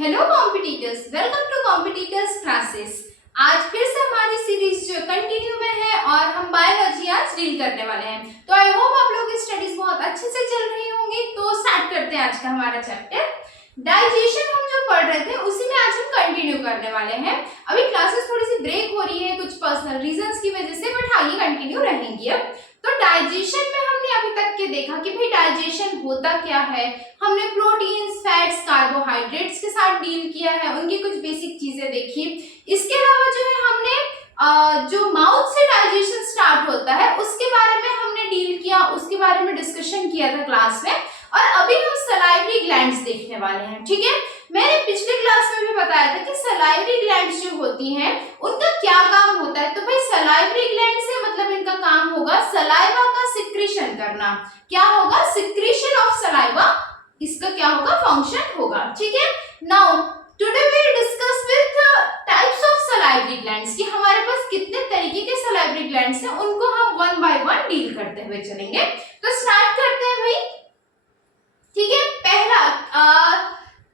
Hello competitors, welcome to competitors classes. आज फिर से हमारी सीरीज जो कंटिन्यू में है और हम बायोलॉजी आज डील करने वाले हैं। तो आई होप आप लोगों की स्टडीज बहुत अच्छे से चल रही होंगी। तो स्टार्ट करते हैं आज का हमारा चैप्टर। डाइजेशन हम जो पढ़ रहे थे उसी में आज हम कंटिन्यू करने वाले हैं। अभी क्लासेस थोड़ी सी ब्रेक हो रही है कुछ पर्सनल रीजंस की वजह से, बट आगे कंटिन्यू रहेंगी। अब तो डाइजेशन में हमने अभी तक के देखा कि भाई डाइजेशन होता क्या है। हमने प्रोटीन्स, फैट्स, कार्बोहाइड्रेट्स के साथ डील किया है, उनकी कुछ बेसिक चीजें देखी। इसके अलावा जो है हमने जो माउथ से डाइजेशन स्टार्ट होता है उसके बारे में हमने डील किया, उसके बारे में डिस्कशन किया था क्लास में। और अभी हम सलाइवरी ग्लैंड्स देखने वाले हैं, ठीक है। मैंने पिछले क्लास में भी बताया था कि सलाइवरी ग्लैंड्स जो होती हैं उनका क्या काम होता है। तो भाई सलाइवरी ग्लैंड से मतलब इनका काम होगा सलाइवा का सिक्रीशन करना। क्या होगा? सिक्रीशन ऑफ सलाइवा, इसका क्या होगा? फंक्शन होगा, ठीक है। Now today we will discuss with types of salivary glands कि हमारे पास कितने तरीके के सलाइवरी ग्लैंड्स हैं, उनको हम वन बाय वन डील करते हुए चलेंगे। तो स्टार्ट करते हैं भाई, ठीक है। पहला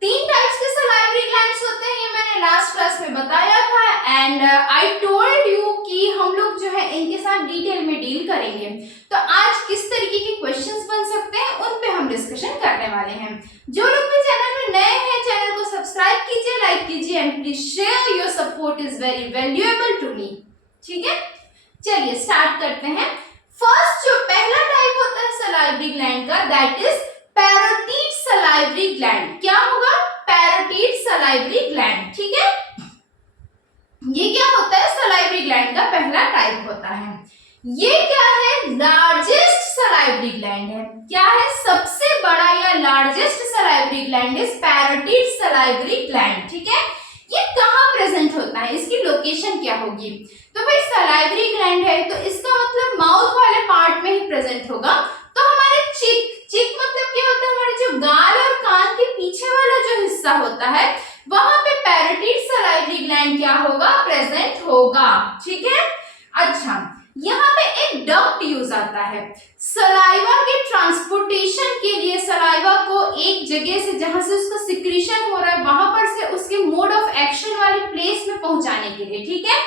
तीन टाइप्स के सलाइवरी ग्लैंड्स होते हैं, ये मैंने लास्ट क्लास में बताया था एंड आई टोल्ड यू कि हम लोग जो है इनके साथ डिटेल में डील करेंगे। तो आज किस तरीके के क्वेश्चंस बन सकते हैं उन पे हम डिस्कशन करने वाले हैं। जो लोग भी चैनल में नए हैं चैनल को सब्सक्राइब कीजिए, लाइक कीजिए and please share, your support is very valuable to me, ठीक है। चलिए स्टार्ट करते हैं। फर्स्ट जो पहला टाइप होता है सलाइवरी ग्लैंड का, that is parotid salivary gland. क्या होगा? पैरोटिड सलाइवरी ग्लैंड, ठीक है। ये क्या होता है? सलाइवरी ग्लैंड का पहला टाइप होता है। ये क्या है? लार्जेस्ट सलाइवरी ग्लैंड है। क्या है? सबसे बड़ा या largest salivary gland is parotid salivary gland, ठीक है। ये कहाँ प्रेजेंट होता है? इसकी लोकेशन क्या होगी? तो भाई सलाइवरी ग्लैंड है तो इसका मतलब माउथ वाले पार्ट में ही प्रेजेंट होगा। तो हमारे चिक मतलब क्या होता है? हमारे जो गाल और कान के पीछे वाला जो हिस्सा होता है वहां पे पैरोटिड सलाइवरी ग्लैंड क्या होगा? प्रेजेंट होगा, ठीक है। अच्छा, यहाँ पे एक डक्ट यूज आता है सलाइवा के ट्रांसपोर्टेशन के लिए। सलाइवा को एक जगह से जहां से उसका सिक्रीशन हो रहा है वहां पर से उसके मोड ऑफ एक्शन वाले प्लेस में पहुंचाने के लिए, ठीक है।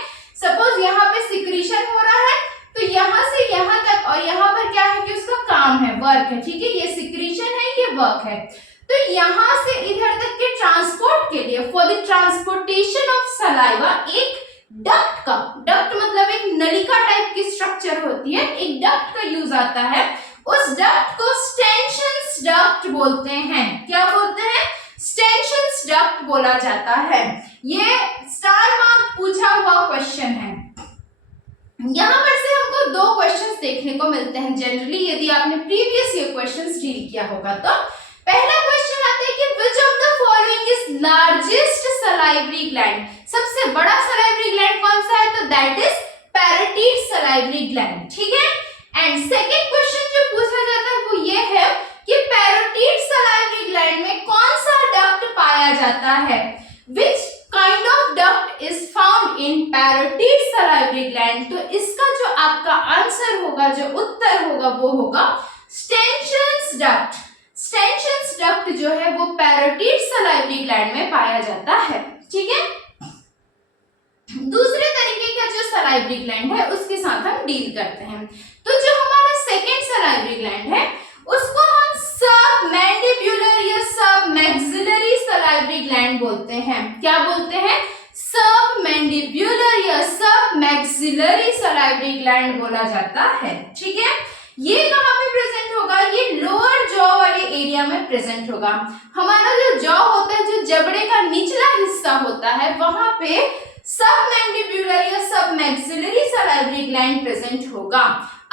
सपोज यहाँ पे सिक्रीशन हो रहा है तो यहाँ से यहाँ तक, और यहाँ पर क्या है कि उसका काम है, वर्क है, ठीक है। ये सिक्रीशन है, ये वर्क है। तो यहाँ से इधर तक के ट्रांसपोर्ट के लिए, for the transportation of saliva, एक डक्ट का, डक्ट मतलब एक नलिका टाइप की स्ट्रक्चर होती है, एक डक्ट का यूज आता है। उस डक्ट को स्टेंशंस डक्ट बोलते हैं। क्या बोलते हैं? स्टेंशंस डक्ट बोला जाता है। ये स्टार मार्क पूछा हुआ क्वेश्चन है। यहाँ पर से हमको दो क्वेश्चंस देखने को मिलते हैं जनरली, यदि आपने प्रीवियस ईयर क्वेश्चंस डील किया होगा तो। पहला क्वेश्चन आता है कि which of the following is largest salivary gland? सबसे बड़ा सलाइवरी ग्लैंड कौन सा है? तो that is parotid salivary gland, ठीक है। एंड सेकंड क्वेश्चन जो पूछा जाता है वो ये है कि पैरोटिड सलाइवरी ग्लैंड में कौन सा डक्ट पाया जाता है? Which kind of duct is found in parotid salivary gland? तो इसका जो आपका आंसर होगा, जो उत्तर होगा वो होगा स्टेंशंस डक्ट। स्टेंशंस डक्ट जो है वो पैरोटिड सलाइवरी ग्लैंड में पाया जाता है, ठीक है। दूसरे तरीके का जो सलाइवरी ग्लैंड है उसके साथ हम डील करते हैं। तो जो हमारा सेकेंड सलाइवरी ग्लैंड है उसको हम सबमैंडिबुलर या सबमैक्सिलरी सलाइवरी ग्लैंड बोलते हैं। क्या बोलते हैं? सबमैंडिबुलर या सबमैक्सिलरी सलाइवरी ग्लैंड बोला जाता है, ठीक है। ये कहाँ पे प्रेजेंट होगा? ये लोअर जॉ वाले एरिया में प्रेजेंट होगा। हमारा जो जॉ होता है, जो जबड़े का निचला हिस्सा होता है, वहां पे सबमैंडिबुलर या सबमैक्सिलरी सलाइवरी ग्लैंड प्रेजेंट होगा।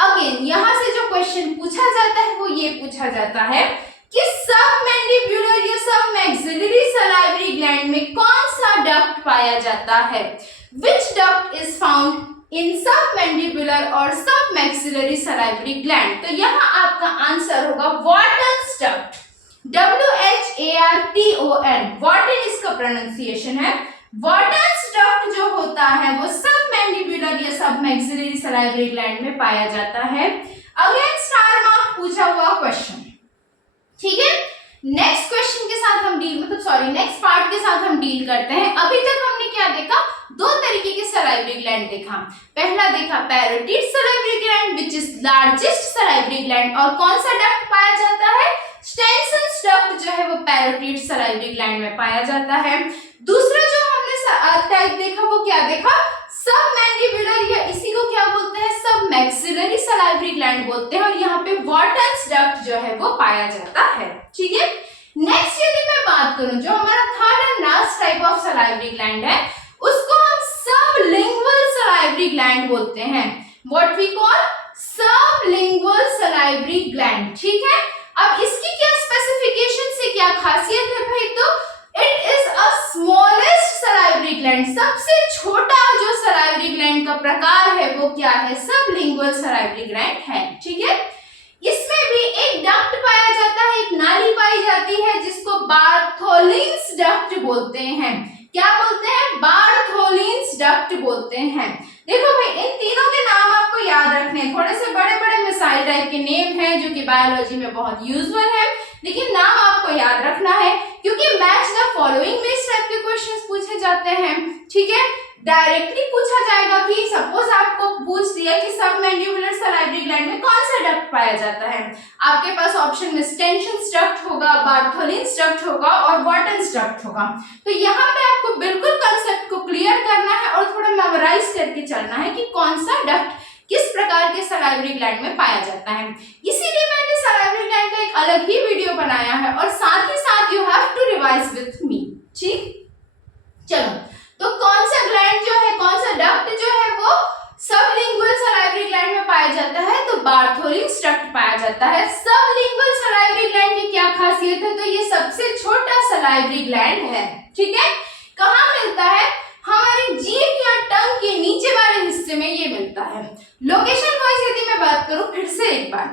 अगेन यहाँ से जो क्वेश्चन पूछा जाता है वो ये पूछा जाता है कि सबमैंडिबुलर या सबमैक्सिलरी सलाइवरी ग्लैंड में कौन सा डक्ट पाया जाता है? Which duct is found in submandibular और submaxillary salivary gland? तो यहाँ आपका आंसर होगा Wharton's duct, WHARTON, Wharton इसका प्रोनाउंसिएशन है। Wharton's duct जो होता है वो सबमैंडिबुलर या सबमैक्सिलरी सलाइवरी ग्लैंड में पाया जाता है। अगेन स्टार मार्क पूछा हुआ क्वेश्चन, ठीक है। नेक्स्ट क्वेश्चन के साथ हम डील नेक्स्ट पार्ट के के साथ हम डील करते हैं। अभी तक हमने क्या देखा, दो तरीके के सलाइवरी ग्लैंड देखा। पहला देखा parotid salivary gland which is largest salivary gland, और कौन सा डक्ट पाया जाता है, स्टेनसन्स डक्ट जो है वो पैरोटिड सलाइवरी ग्लैंड में पाया जाता है। दूसरा जो हमने टाइप देखा वो क्या देखा, सबमैंडिबुलर, या इसी को क्या बोलते हैं, सब मैक्सिलरी सलाइवरी ग्लैंड बोलते हैं, और यहाँ पे वॉटन्स डक्ट जो है वो पाया जाता है। ठीक है, नेक्स्ट यदि मैं बात करूं, जो हमारा third and last type of salivary gland है उसको हम सबलिंगुअल सलाइवरी ग्लैंड बोलते हैं। What we call sublingual salivary gland. ठीक है, अब इसकी क्या स्पेसिफिकेशन से क्या खासियत है भाई, तो it is a smallest salivary gland, सबसे छोटा जो सलाइवरी ग्लैंड का प्रकार है वो क्या है, सबलिंगुअल सलाइवरी ग्लैंड है। ठीक है, इसमें भी एक डक्ट पाया जाता है, एक नाली पाई जाती है जिसको बार्थोलिन्स डक्ट बोलते हैं। क्या बोलते हैं, बार्थोलिन्स डक्ट बोलते हैं। देखो भाई, इन तीनों के नाम आपको याद रखने हैं, थोड़े से बड़े बड़े मिसाइल टाइप के नेम हैं जो कि बायोलॉजी में बहुत यूजुअल है, लेकिन नाम आपको याद रखना है क्योंकि मैच द फॉलोइंग में इस टाइप के क्वेश्चंस पूछे जाते हैं। ठीक है, डायरेक्टली पूछा जाएगा कि सपोज आपको पूछ दिया कि सबमैंडिबुलर सलाइवरी ग्लैंड में कौन सा डक्ट पाया जाता है, आपके पास ऑप्शन में स्टेनसन्स डक्ट होगा, बार्थोलिन्स डक्ट होगा और वॉटन्स डक्ट होगा। तो यहाँ पे आपको बिल्कुल कंसेप्ट को क्लियर करना है और थोड़ा मेमोराइज करके चलना है कि कौन सा डक्ट किस प्रकार के सलाइवरी ग्लैंड में पाया जाता है। इसीलिए मैंने सलाइवरी ग्लैंड का एक अलग ही वीडियो बनाया है, और साथ ही साथ you have to revise with me. ठीक, चलो, तो कौन सा ग्लैंड जो है, कौन सा डक्ट जो है वो सबलिंगुअल सलाइवरी ग्लैंड में पाया जाता है, तो बार्थोलिन्स डक्ट पाया जाता है। सबलिंगुअल सलाइवरी ग्लैंड की क्या खासियत है, तो ये सबसे छोटा सलाइवरी ग्लैंड है। ठीक है, कहाँ मिलता है, हमारी जीभ या टंग के नीचे वाले हिस्से में ये मिलता है। लोकेशन वाइज यदि मैं बात करूं फिर से एक बार,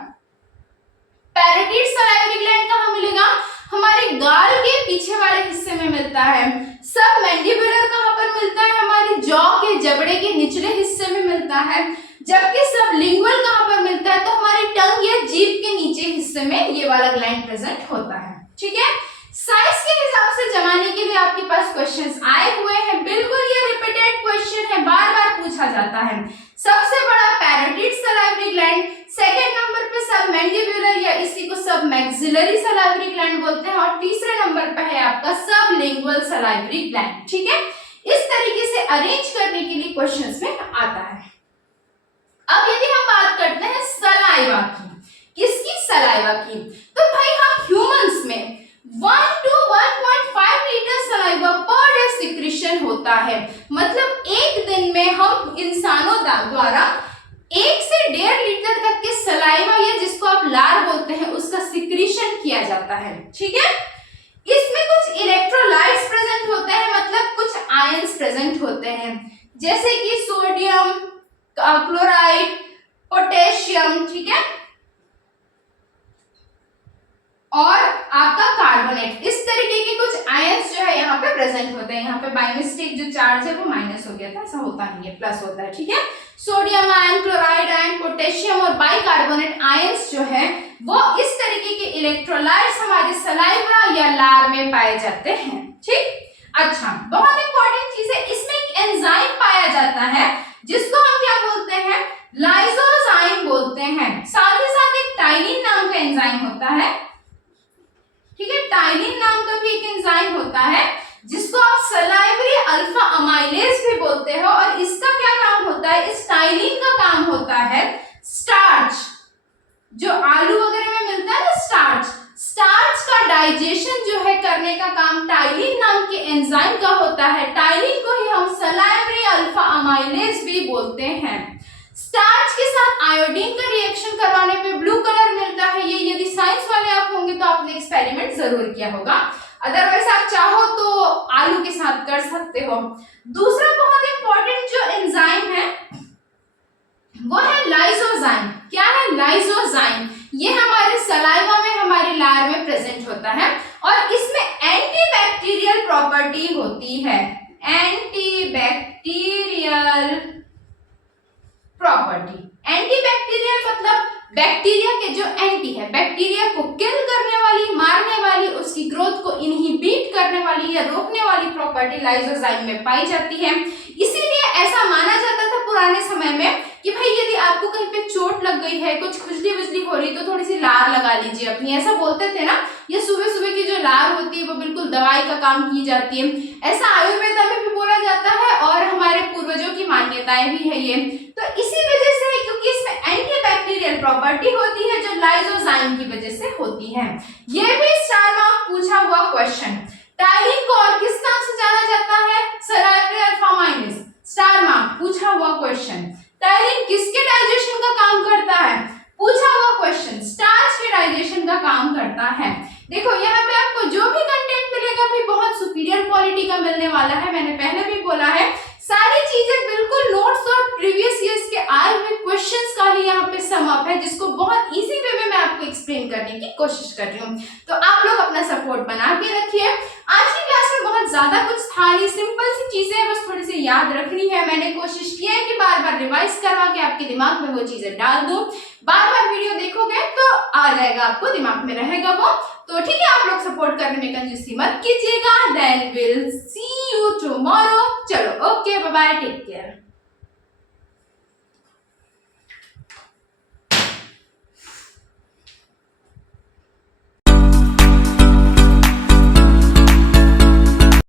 पैरोटिड सलाइवरी ग्लैंड कहाँ मिलेगा, हमारे गाल के पीछे वाले हिस्से में मिलता है। सबमैंडिबुलर कहाँ पर मिलता है, हमारी जॉ के जबड़े के निचले हिस्से में मिलता है। जबकि सबलिंगुअल कहाँ पर मिलता है, तो हमारी टंग या जीभ के नीचे हिस्से में ये वाला ग्लैंड प्रेजेंट होता है। ठीक है, साइज के हिसाब से जमाने के लिए आपके पास क्वेश्चंस आए हुए हैं, बिल्कुल ये रिपीटेड क्वेश्चन है, बार बार पूछा जाता है। सबसे बड़ा parotid salivary gland, second number पे सबमैंडिबुलर या इसी को सब मैक्सिलरी सलाइवरी ग्लैंड बोलते हैं, और तीसरे नंबर पे है आपका सबलिंगुअल सलाइवरी ग्लैंड। ठीक है, इस तरीके से अरेंज करने के लिए क्वेश्चंस में आता है। अब यदि हम बात करते हैं सलाइवा की, किसकी, सलाइवा की, तो भाई हम ह्यूमंस में 1 to 1.5 litre saliva per day secretion होता है। मतलब एक दिन में हम इंसानों द्वारा 1 से 1.5 लीटर तक के सलाइवा, या जिसको आप लार बोलते हैं, उसका सिक्रीशन किया जाता है। ठीक है, इसमें कुछ इलेक्ट्रोलाइट्स प्रेजेंट होते हैं, मतलब कुछ आयंस प्रेजेंट होते हैं, जैसे कि सोडियम क्लोराइड, पोटेशियम, ठीक है, और आपका कार्बोनेट, इस तरीके के कुछ आयंस जो है यहाँ पे प्रेजेंट होते हैं। यहाँ पे बाय मिस्टेक जो चार्ज है वो माइनस हो गया था, ऐसा होता नहीं है, प्लस होता है। ठीक है, sodium ion, chloride ion, potassium और बाइकार्बोनेट आयंस जो है वो इस तरीके के इलेक्ट्रोलाइट्स हमारे सलाइवा या लार में पाए जाते हैं। ठीक, अच्छा, बहुत इंपॉर्टेंट चीज है, इसमें एक एंजाइम पाया जाता है जिसको हम क्या बोलते हैं, लाइसोजाइम बोलते हैं। साथ ही साथ एक टाइलिन नाम का एंजाइम होता है। ठीक है, टाइलिन नाम का भी एक एंजाइम होता है जिसको आप सलाइवरी अल्फा अमाइलेज भी बोलते हो, और इसका क्या काम होता है, इस टाइलिन का काम होता है स्टार्च, जो आलू वगैरह में मिलता है ना, स्टार्च का डाइजेशन जो है करने का काम टाइलिन नाम के एंजाइम का होता है। टाइलिन को ही हम सलाइवरी अल्फा अमाइलेज भी बोलते हैं। स्टार्च के साथ आयोडीन का रिएक्शन करवाने पे ब्लू कलर मिलता है। ये यदि साइंस वाले आप होंगे तो आपने एक्सपेरिमेंट जरूर किया होगा, अदरवाइज आप चाहो तो आलू के साथ कर सकते हो। दूसरा बहुत इंपॉर्टेंट जो एंजाइम है वो है लाइसोजाइम। क्या है, लाइसोजाइम, ये हमारे सलाइवा में, हमारे लार में प्रेजेंट होता है, और इसमें एंटीबैक्टीरियल प्रॉपर्टी होती है। एंटीबैक्टीरियल प्रॉपर्टी, एंटीबैक्टीरियल मतलब बैक्टीरिया के जो एंटी है, बैक्टीरिया को किल करने वाली, मारने वाली, उसकी ग्रोथ को इनहिबिट करने वाली या रोकने वाली प्रॉपर्टी लाइसोजाइम में पाई जाती है। इसीलिए ऐसा माना जाता था पुराने समय में कि भाई यदि आपको कहीं पे चोट लग गई है, कुछ खुजली वुजली हो रही, तो थोड़ी सी लार लगा लीजिए अपनी, ऐसा बोलते थे ना। ये सुबह सुबह की जो लार होती है वो बिल्कुल दवाई का काम की जाती है, ऐसा आयुर्वेदा में भी बोला जाता है और हमारे पूर्वजों की मान्यताएं भी है ये। तो इसी वजह से, क्योंकि इसमें एंटीबैक्टीरियल प्रॉपर्टी होती है जो लाइसोजाइम की वजह से होती है। ये भी स्टार मार्क पूछा हुआ क्वेश्चन। टायरिन को और किस नाम से जाना जाता है? Salivary alpha minus. Star mark पूछा हुआ क्वेश्चन। टायरिन किसके डाइजेशन का काम करता है? पूछा हुआ क्वेश्चन। स्टार्च के डाइजेशन का काम करता है। देखो यहाँ पे आपको जो भी कंटेंट मिलेगा भाई बहुत सुपीरियर क्वालिटी का मिलने वाला है। मैंने पहले भी बोला है, सारी चीजें बिल्कुल नोट्स और प्रीवियस ईयर्स के आए हुए क्वेश्चंस का ही यहाँ पे सम अप है, जिसको बहुत इजी वे में मैं आपको एक्सप्लेन करने की कोशिश कर रही हूँ। तो आप लोग अपना सपोर्ट बना के रखिए। आज की क्लास में बहुत ज्यादा कुछ था नहीं, सिंपल सी चीजें हैं, बस थोड़ी सी याद रखनी है। मैंने कोशिश की है कि बार बार रिवाइज करवा के आपके दिमाग में वो चीजें डाल दूं। बार बार वीडियो देखोगे तो आ जाएगा, आपको दिमाग में रहेगा वो। तो ठीक है, आप लोग सपोर्ट करने में कंजूसी मत कीजिएगा। Then will see you tomorrow. चलो okay, bye bye, take care.